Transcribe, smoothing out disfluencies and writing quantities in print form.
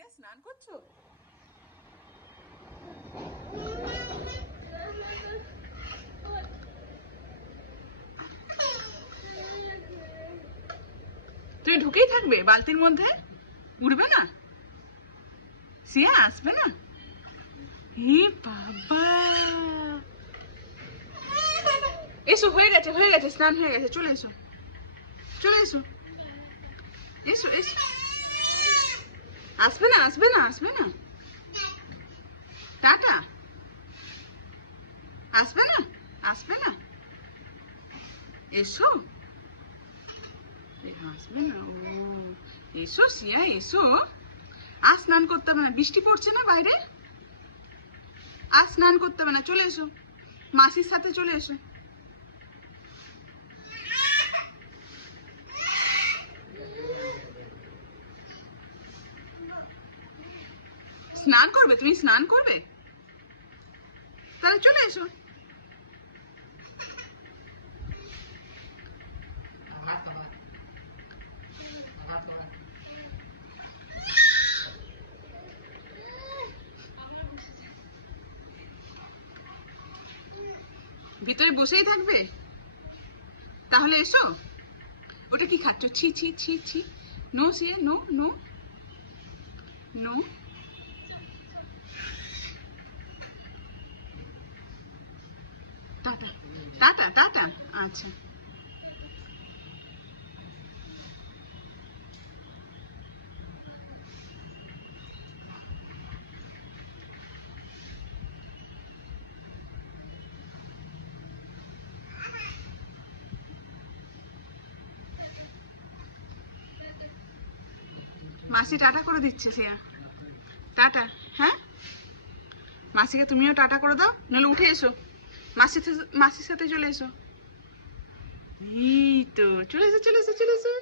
সিয়া স্নান করছো? তুমি ঢুকেই থাকবে বালতির মধ্যে, উঠবে না? সিয়া আসবে না? হে বাবা, এসো, হয়ে গেছে হয়ে গেছে, স্নান হয়ে গেছে, চলে এসো চলে এসো, এসো এসো। আসবে না আসবে না আসবে না, টাটা। আসবে না আসবে না, এসো। আসবে না, ও এসো সিয়া এসো। আর স্নান করতে হবে না, বৃষ্টি পড়ছে না বাইরে, আর স্নান করতে হবে না, চলে এসো, মাসির সাথে চলে এসো। স্নান করবে তুমি, স্নান করবে, তাহলে চলে এসো। ভিতরে বসেই থাকবে, তাহলে এসো। ওটা কি খাচ্ছ? ছি ছি ছি ছি, নো সিয়ে, no no no. Tata tata tata. আচ্ছা, মাসি টাটা করে দিচ্ছে সিয়া, টাটা। হ্যাঁ, মাসিকে তুমিও টাটা করে দাও, নাহলে উঠে এসো, মাসির সাথে চলে এসো। এই তো চলে এসো চলে এসো চলে এসো।